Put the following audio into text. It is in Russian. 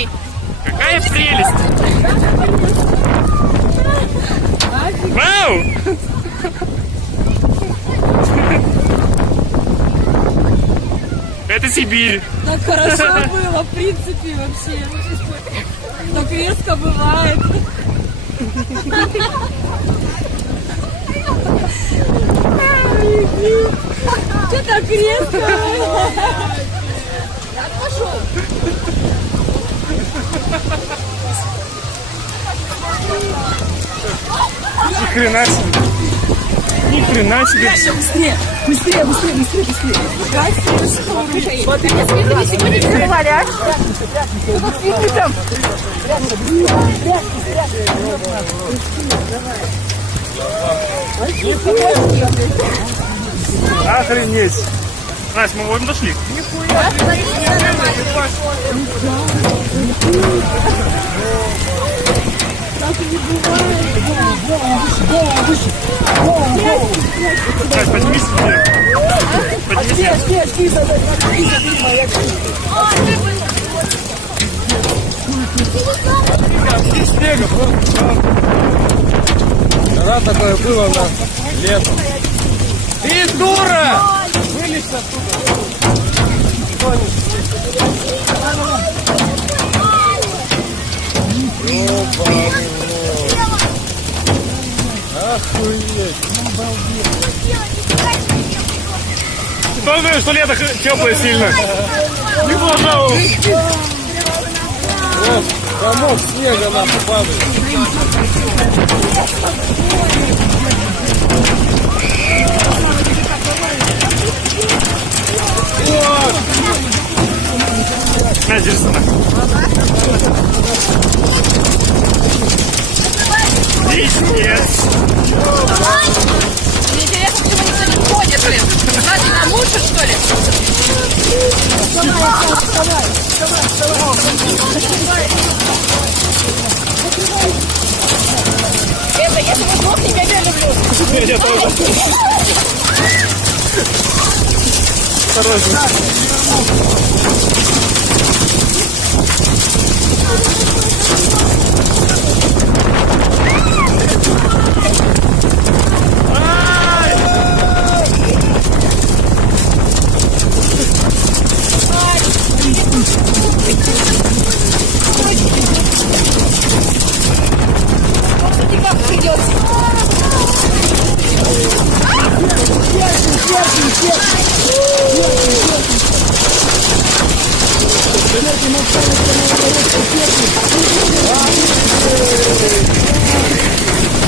ней. Какая прелесть! Вау! Это Сибирь. Так хорошо было, в принципе, вообще. Так резко бывает. Что так резко? Так пошел. Ни хрена себе. Ни хрена себе. Быстрее, быстрее, быстрее, быстрее, быстрее. Смотри, сегодня не забывали, а? Охренеть. Настя, мы вон дошли. Настя, поднимись вверх. Поднимись вверх. Когда такое было на летом? Ты дура! Вылезь оттуда! Охуеть! Кто знает, что лето теплое сильно? Не пожалуй. Вот, комок снега нахуй падает. Вот! На, держи сюда. Пиздец. Мне интересно, почему никто не ходит, блин. Надо на лучше, что ли? Это если вы сдохнете, я не люблю. Я тоже. Осторожно.